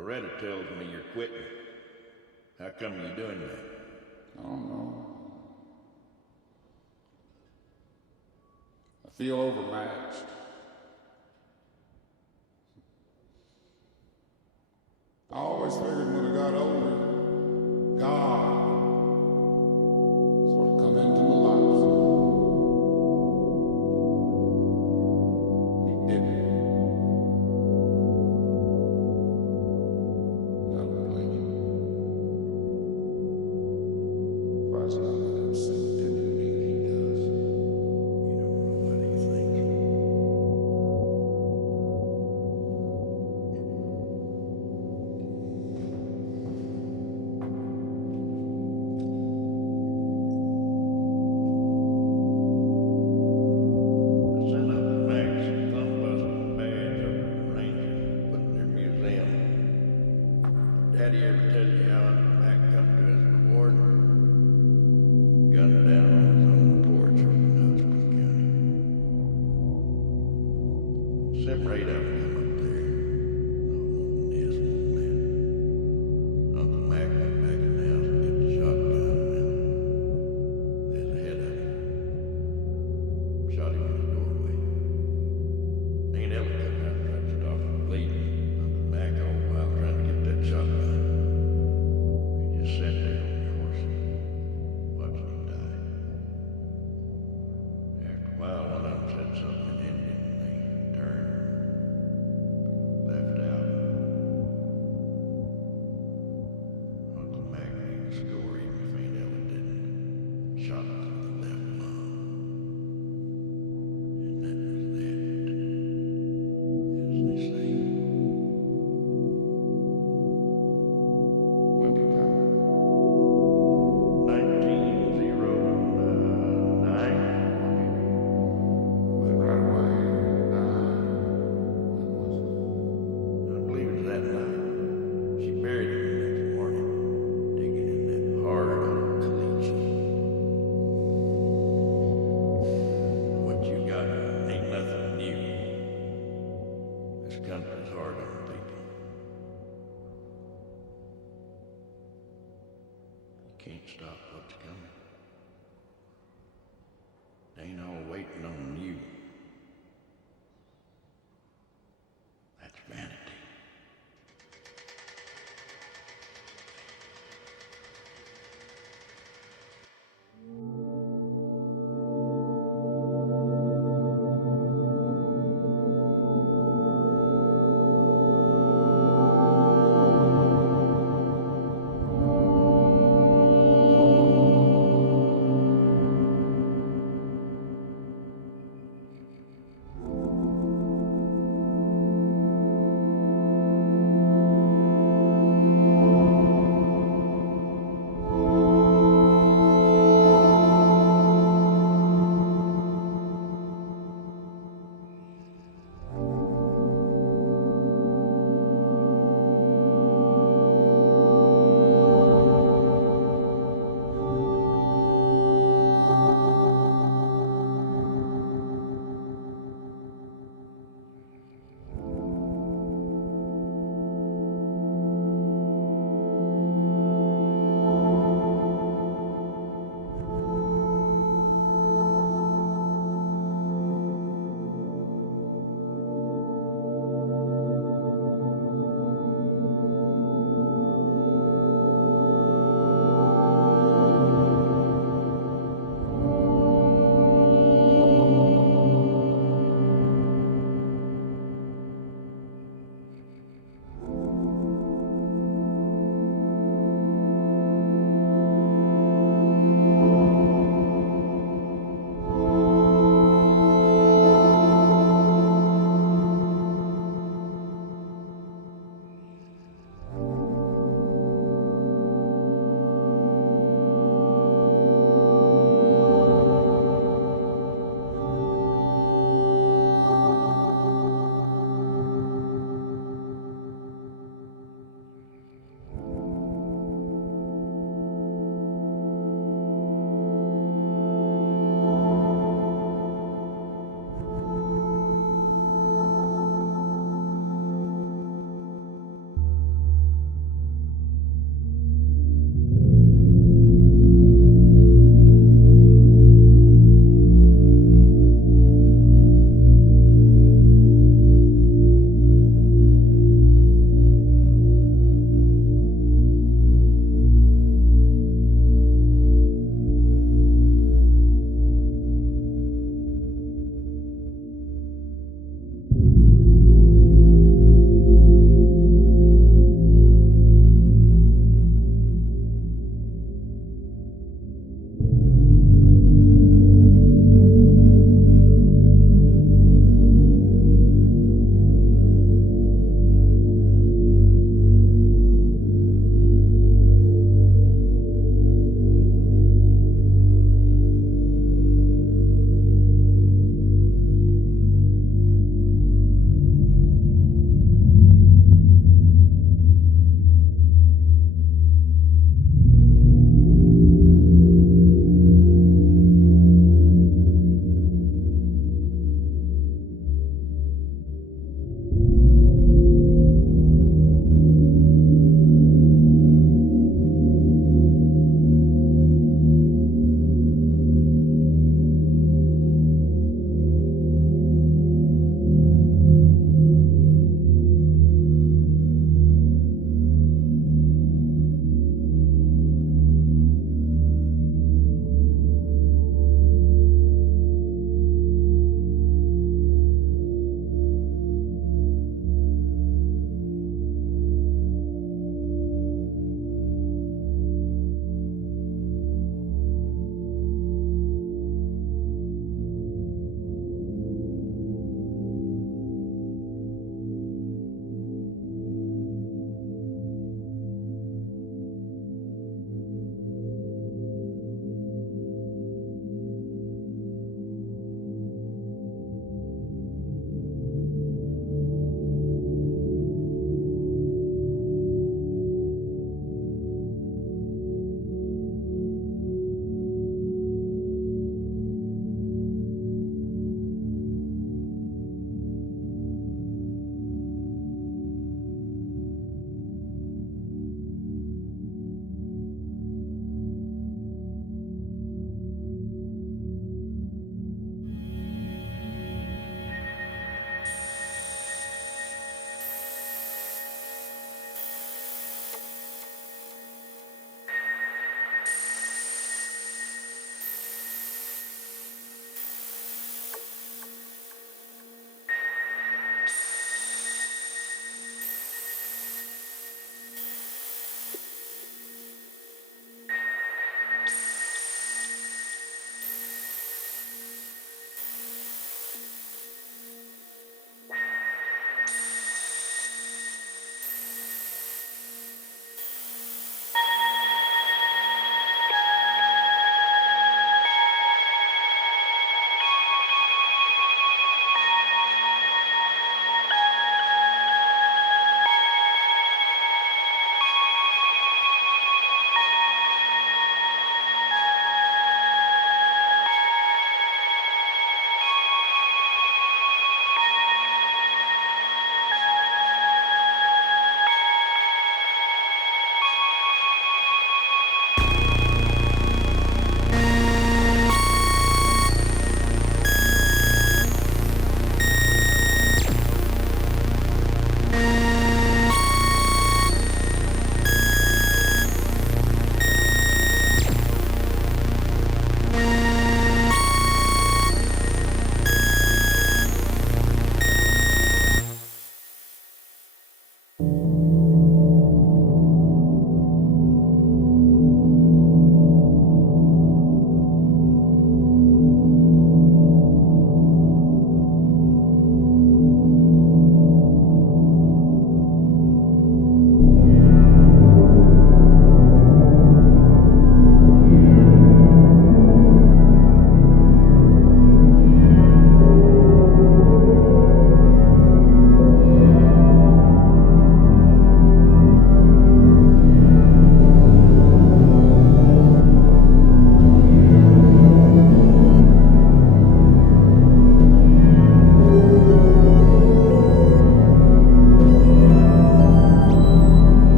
Loretta tells me you're quitting. How come you doing that? I don't know. I feel overmatched. I always figured when I got older, God sort of come into my life. He didn't. I don't blame him. God's not going to have same opinion of me that he does. You don't know what he thinks. I sent up Max some thumb-busting badge over to the Ranger, put in their museum. Daddy ever tell you how Uncle Mac come to his reward? Gunned down on his own porch over in Husband County. 7 or 8 of them come up there. Not wanting this, wanting that. Uncle Mac went back in the house and get the shotgun, and there's a head of him. Shot him in the doorway. Aunt Ella come out and tried to stop him bleeding. Uncle Mac all the while trying to get that shotgun. He just sat there on the horse, watching him die. After a while, one of them said something in Indian, and they turned and left out. Uncle Mac knew the score, even if Aunt Ella didn't. Shot him through the left lung. And that was that, as they say. When did that? 1909. Was it right away? I believe it was that night. She buried him the next morning, digging in that hard old caliche. What you got ain't nothing new. This country's hard on people. You can't stop what's coming. They ain't all waiting on you. That's vanity.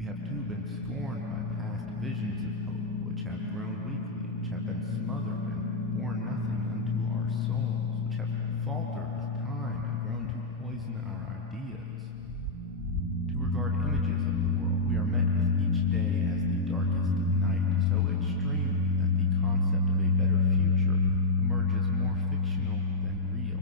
We have too been scorned by past visions of hope, which have grown weakly, which have been smothered and borne nothing unto our souls, which have faltered with time and grown to poison our ideas. To regard images of the world we are met with each day as the darkest of night, so extremely that the concept of a better future emerges more fictional than real.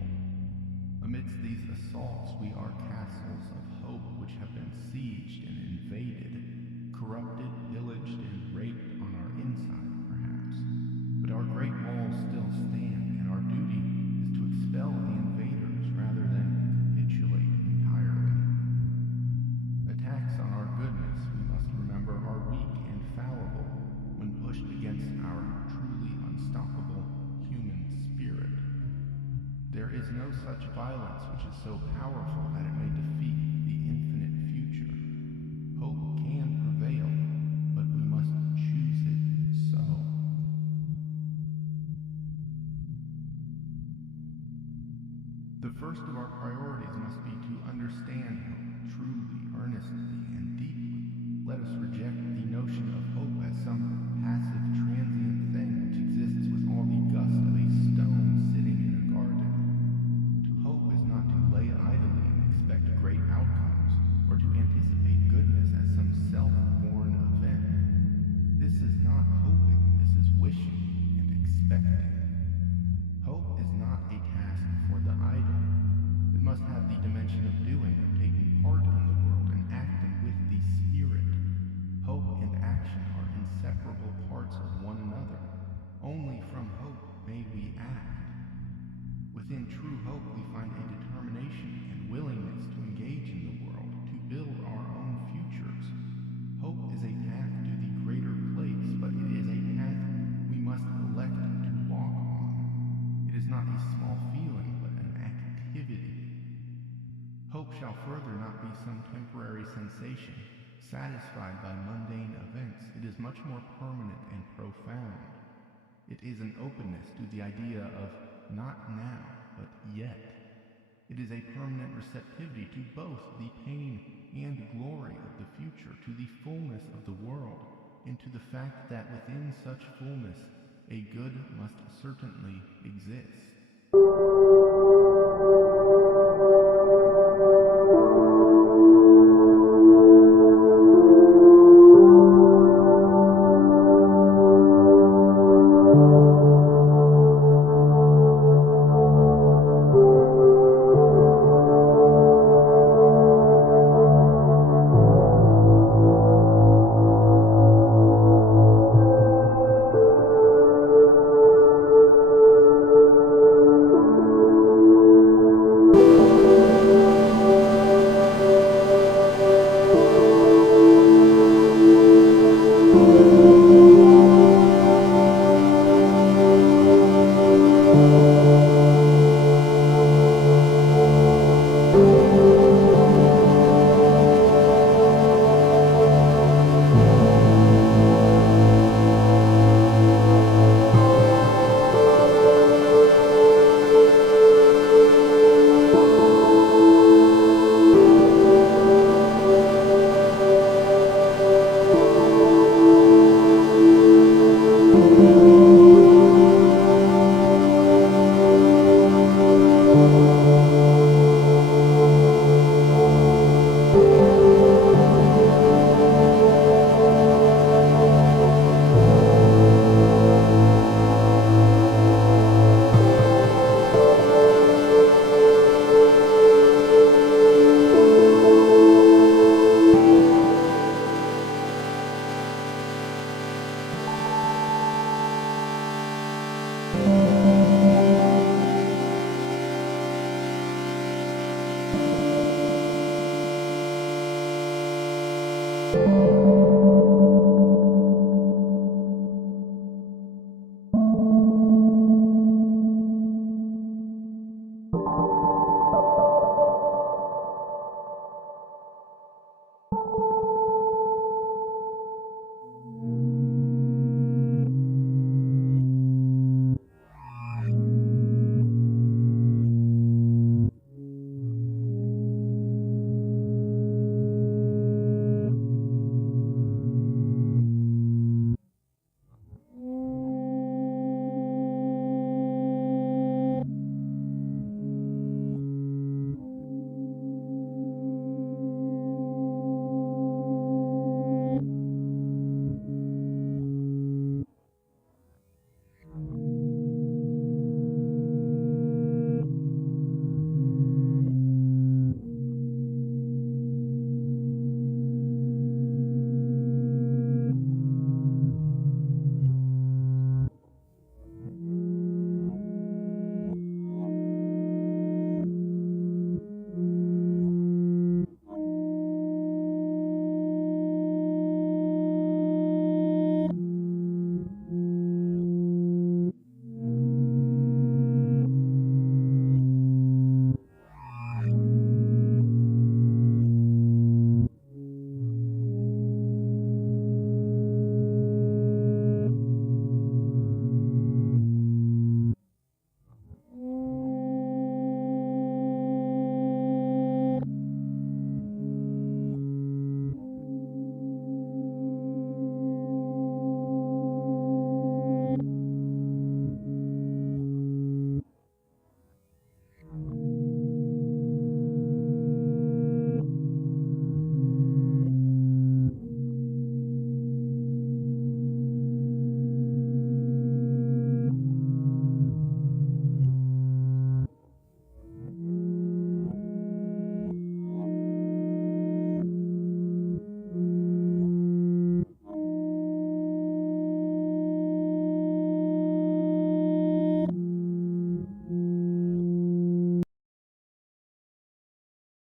Amidst these assaults we are castles of hope which have been sieged and invaded, corrupted, pillaged, and raped on our inside, perhaps. But our great walls still stand, and our duty is to expel the invaders rather than capitulate entirely. Attacks on our goodness, we must remember, are weak and fallible when pushed against our truly unstoppable human spirit. There is no such violence which is so powerful that it may defeat the infinite future. Hope can prevail, but we must choose it so. The first of our priorities must be to understand hope truly, earnestly, and deeply. Let us reject the notion of hope as some passive, transient thing which exists with all the gust of a stone sitting in a garden. To hope is not to lay idly and expect great outcomes, or to anticipate goodness as some self-born event. This is not hoping, this is wishing and expecting. Hope is not a task for the idle. It must have the dimension of doing, of taking part in the world and acting with the Spirit. Hope and action are inseparable parts of one another. Only from hope may we act. Within true hope we find a determination and willingness to engage in the world, to build our own futures. Hope is a path to the greater place, but it is a path we must elect to walk on. It is not a small feeling, but an activity. Hope shall further not be some temporary sensation, satisfied by mundane events. It is much more permanent and profound. It is an openness to the idea of not now, but yet. It is a permanent receptivity to both the pain and glory of the future, to the fullness of the world, and to the fact that within such fullness a good must certainly exist.